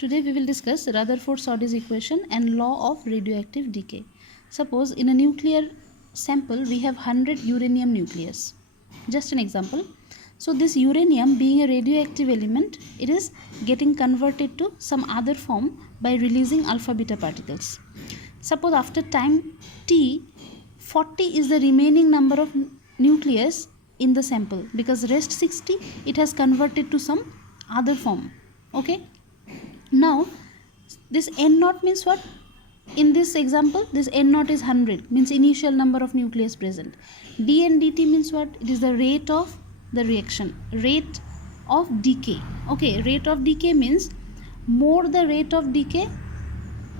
Today we will discuss Rutherford-Soddy's equation and law of radioactive decay. Suppose in a nuclear sample we have 100 uranium nucleus. Just an example. So this uranium, being a radioactive element, it is getting converted to some other form by releasing alpha beta particles. Suppose after time t, 40 is the remaining number of nucleus in the sample, because rest 60 it has converted to some other form. Okay. Now this n naught means what? In this example, this n naught is 100, means initial number of nucleus present. dn dt means what? It is the rate of the reaction, rate of decay. Okay, rate of decay means more the rate of decay,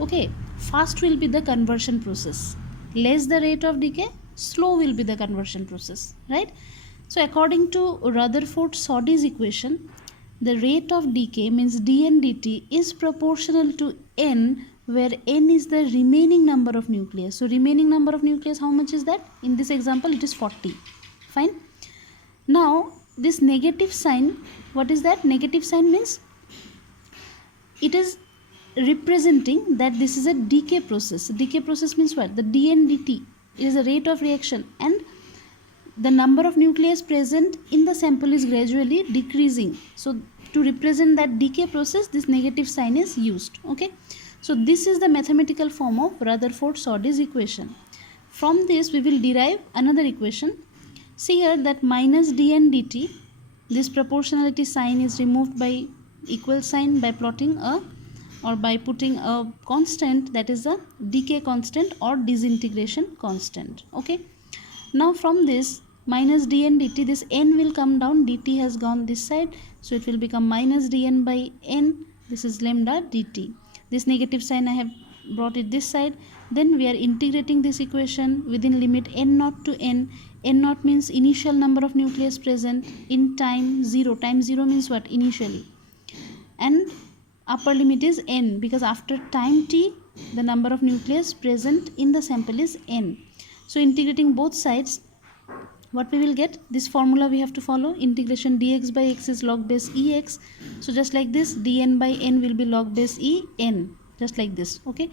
okay, fast will be the conversion process. Less the rate of decay, slow will be the conversion process, right? So according to Rutherford-Soddy's equation, the rate of decay means dn dt is proportional to n, where n is the remaining number of nucleus. So remaining number of nucleus, how much is that? In this example it is 40. Fine. Now this negative sign, what is that? Negative sign means it is representing that this is a decay process. Decay process means what? The dn dt is a rate of reaction, and the number of nucleus present in the sample is gradually decreasing. So to represent that decay process, this negative sign is used. Okay. So this is the mathematical form of Rutherford-Soddy's equation. From this we will derive another equation. See here that minus dn dt, this proportionality sign is removed by equal sign by plotting a, or by putting a constant, that is the decay constant or disintegration constant. Okay. Now from this minus dn dt, this n will come down, dt has gone this side, so it will become minus dn by n, this is lambda dt. This negative sign I have brought it this side. Then we are integrating this equation within limit n naught to n. N naught means initial number of nucleus present in time 0. Time 0 means what? Initially. And upper limit is n, because after time t the number of nucleus present in the sample is n. So integrating both sides, what we will get? This formula we have to follow. Integration dx by x is log base ex. So just like this, dn by n will be log base e n, just like this. Okay.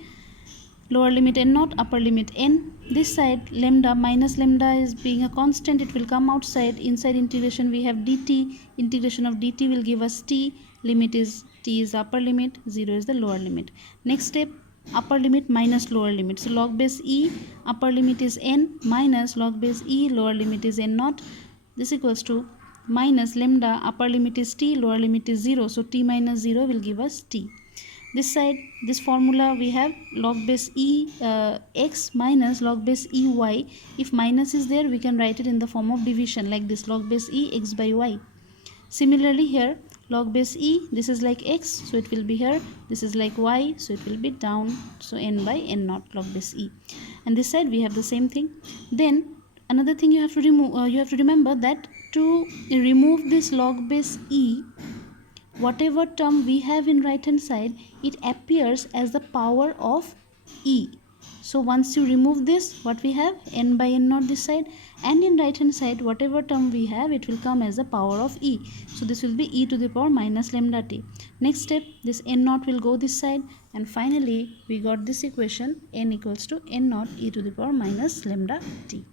Lower limit n naught, upper limit n. This side lambda minus lambda is being a constant, it will come outside. Inside integration we have dt. Integration of dt will give us t. Limit is t is upper limit, 0 is the lower limit. Next step, upper limit minus lower limit. So log base e, upper limit is n, minus log base e, lower limit is n naught. This equals to minus lambda, upper limit is t, lower limit is 0. So t minus 0 will give us t. This side, this formula we have log base e x minus log base e y. If minus is there, we can write it in the form of division like this, log base e x by y. Similarly here, log base e, this is like x, so it will be here. This is like y, so it will be down, so n by n naught, log base e. And this side we have the same thing. Then another thing you have to remove, you have to remember that to remove this log base e, whatever term we have in right hand side, it appears as the power of e. So once you remove this, what we have? N by n naught this side, and in right hand side whatever term we have, it will come as the power of e. So this will be e to the power minus lambda t. Next step, this n naught will go this side, and finally we got this equation, n equals to n naught e to the power minus lambda t.